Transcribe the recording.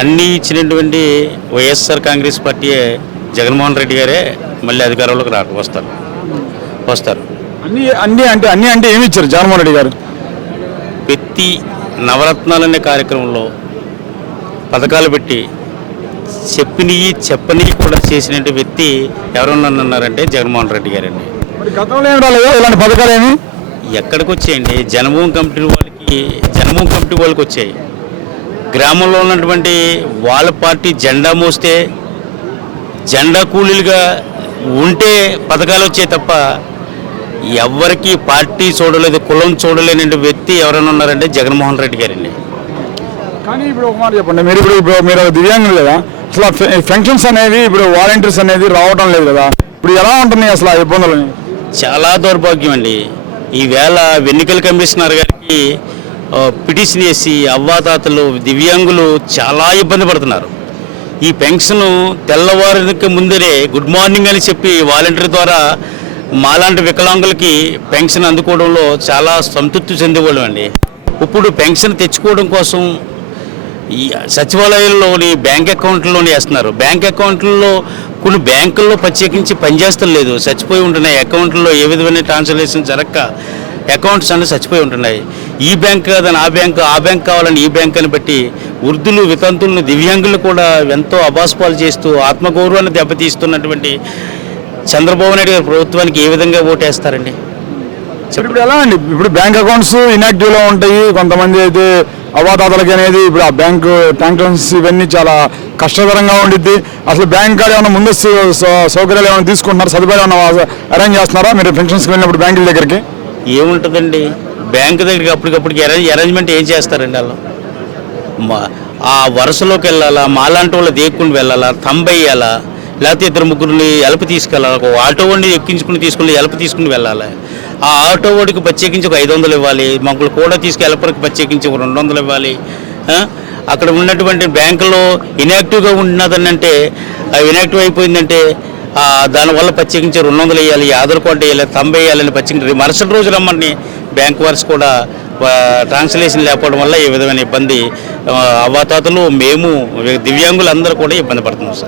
అన్నీ ఇచ్చినటువంటి వైఎస్ఆర్ కాంగ్రెస్ పార్టీ జగన్మోహన్ రెడ్డి గారే మళ్ళీ అధికారంలోకి వస్తారు. అన్ని అంటే ఏమి ఇచ్చారు జగన్మోహన్ రెడ్డి గారు? ప్రతి నవరత్నాలనే కార్యక్రమంలో పథకాలు పెట్టి చెప్పని కూడా చేసినటువంటి వ్యక్తి ఎవరన్నారంటే జగన్మోహన్ రెడ్డి గారండి. మరి గతంలో ఏమి రాలేదు ఇలాంటి పథకాలు ఏమి? ఎక్కడికి వచ్చాయండి? జనభూమి కమిటీ వాళ్ళకి వచ్చాయి. గ్రామంలో ఉన్నటువంటి వాళ్ళ పార్టీ జెండా మోస్తే జెండా కూలీలుగా ఉంటే పథకాలు వచ్చాయి తప్ప ఎవరికి పార్టీ చూడలేదు, కులం చూడలేని వ్యక్తి ఎవరైనా ఉన్నారంటే జగన్మోహన్ రెడ్డి గారండి. కానీ ఇప్పుడు ఒక మాట చెప్పండి, మీరు దివ్యాంగులు కదా, అసలు ఫంక్షన్స్ అనేవి ఇప్పుడు వాలంటీర్స్ అనేది రావడం లేదు కదా, ఇప్పుడు ఎలా ఉంటున్నాయి అసలు ఆ ఇబ్బందులు? చాలా దౌర్భాగ్యం అండి. ఈవేళ ఎన్నికల కమిషనర్ గారికి పిటిషన్ చేసి అవ్వాతాతలు దివ్యాంగులు చాలా ఇబ్బంది పడుతున్నారు. ఈ పెన్షన్ తెల్లవారికి ముందరే గుడ్ మార్నింగ్ అని చెప్పి వాలంటీర్ ద్వారా మాలాంటి వికలాంగులకి పెన్షన్ అందుకోవడంలో చాలా సంతృప్తి చెందేవాళ్ళం అండి. ఇప్పుడు పెన్షన్ తెచ్చుకోవడం కోసం ఈ సచివాలయంలోని బ్యాంక్ అకౌంట్లోనే వేస్తున్నారు. బ్యాంక్ అకౌంట్లలో కొన్ని బ్యాంకుల్లో ప్రత్యేకించి పనిచేస్తలేదు, లేదు, చచ్చిపోయి ఉంటున్నాయి. అకౌంట్లో ఏ విధమైన ట్రాన్స్లేషన్ జరగక అకౌంట్స్ అన్నీ చచ్చిపోయి ఉంటున్నాయి. ఈ బ్యాంక్ కాదని ఆ బ్యాంక్ కావాలని ఈ బ్యాంక్ అని బట్టి వృద్ధులు, వితంతులను, దివ్యాంగులు కూడా ఎంతో అబాస్పాలు చేస్తూ ఆత్మగౌరవాన్ని దెబ్బతీస్తున్నటువంటి చంద్రబాబు నాయుడు గారి ప్రభుత్వానికి ఏ విధంగా ఓటేస్తారండి? ఇప్పుడు ఎలా అండి? ఇప్పుడు బ్యాంక్ అకౌంట్స్ ఇన్యాక్టివ్లో ఉంటాయి, కొంతమంది అయితే అవాతాతలకి అనేది ఇప్పుడు ఆ బ్యాంకు ట్రాన్సాక్షన్స్ ఇవన్నీ చాలా కష్టతరంగా ఉండిద్ది. అసలు బ్యాంక్ కార్డు ఏమైనా ముందస్తు సౌకర్యాలు ఏమైనా తీసుకుంటున్నారు, సదుపాయాలు ఏమైనా అరేంజ్ చేస్తున్నారా మీరు పెన్షన్స్కి వెళ్ళినప్పుడు బ్యాంకుల దగ్గరికి? ఏముంటుందండి, బ్యాంకు దగ్గరికి అప్పటికప్పటికి అరేంజ్మెంట్ ఏం చేస్తారండి? వాళ్ళు ఆ వరుసలోకి వెళ్ళాలా, మాలాంటి వాళ్ళు దేక్కుని వెళ్ళాలా, తంబయ్యాలా, లేకపోతే ఇద్దరు ముగ్గురిని ఎలప తీసుకెళ్ళాలి, ఒక ఆటో వాడిని ఎక్కించుకుని తీసుకుని వెళ్ళాలి. ఆ ఆటో వాడికి ప్రత్యేకించి ఒక 500 ఇవ్వాలి, మమ్మల్ని కూడా తీసుకెళ్ళపరికి ప్రత్యేకించి ఒక 200 ఇవ్వాలి. అక్కడ ఉన్నటువంటి బ్యాంకులో ఇన్యాక్టివ్గా ఉన్నదనంటే ఇన్యాక్టివ్ అయిపోయిందంటే దానివల్ల ప్రత్యేకించి 200 వేయాలి, ఆధార్ కార్డు వేయాలి, వేయాలని ప్రత్యేకించి మరుసటి రోజు రమ్మని బ్యాంక్ వార్స్ కూడా ట్రాన్స్లేషన్ లేకపోవడం వల్ల ఈ విధమైన ఇబ్బంది అవ్వాతాతలు, మేము దివ్యాంగులు అందరూ కూడా ఇబ్బంది పడుతున్నాం సార్.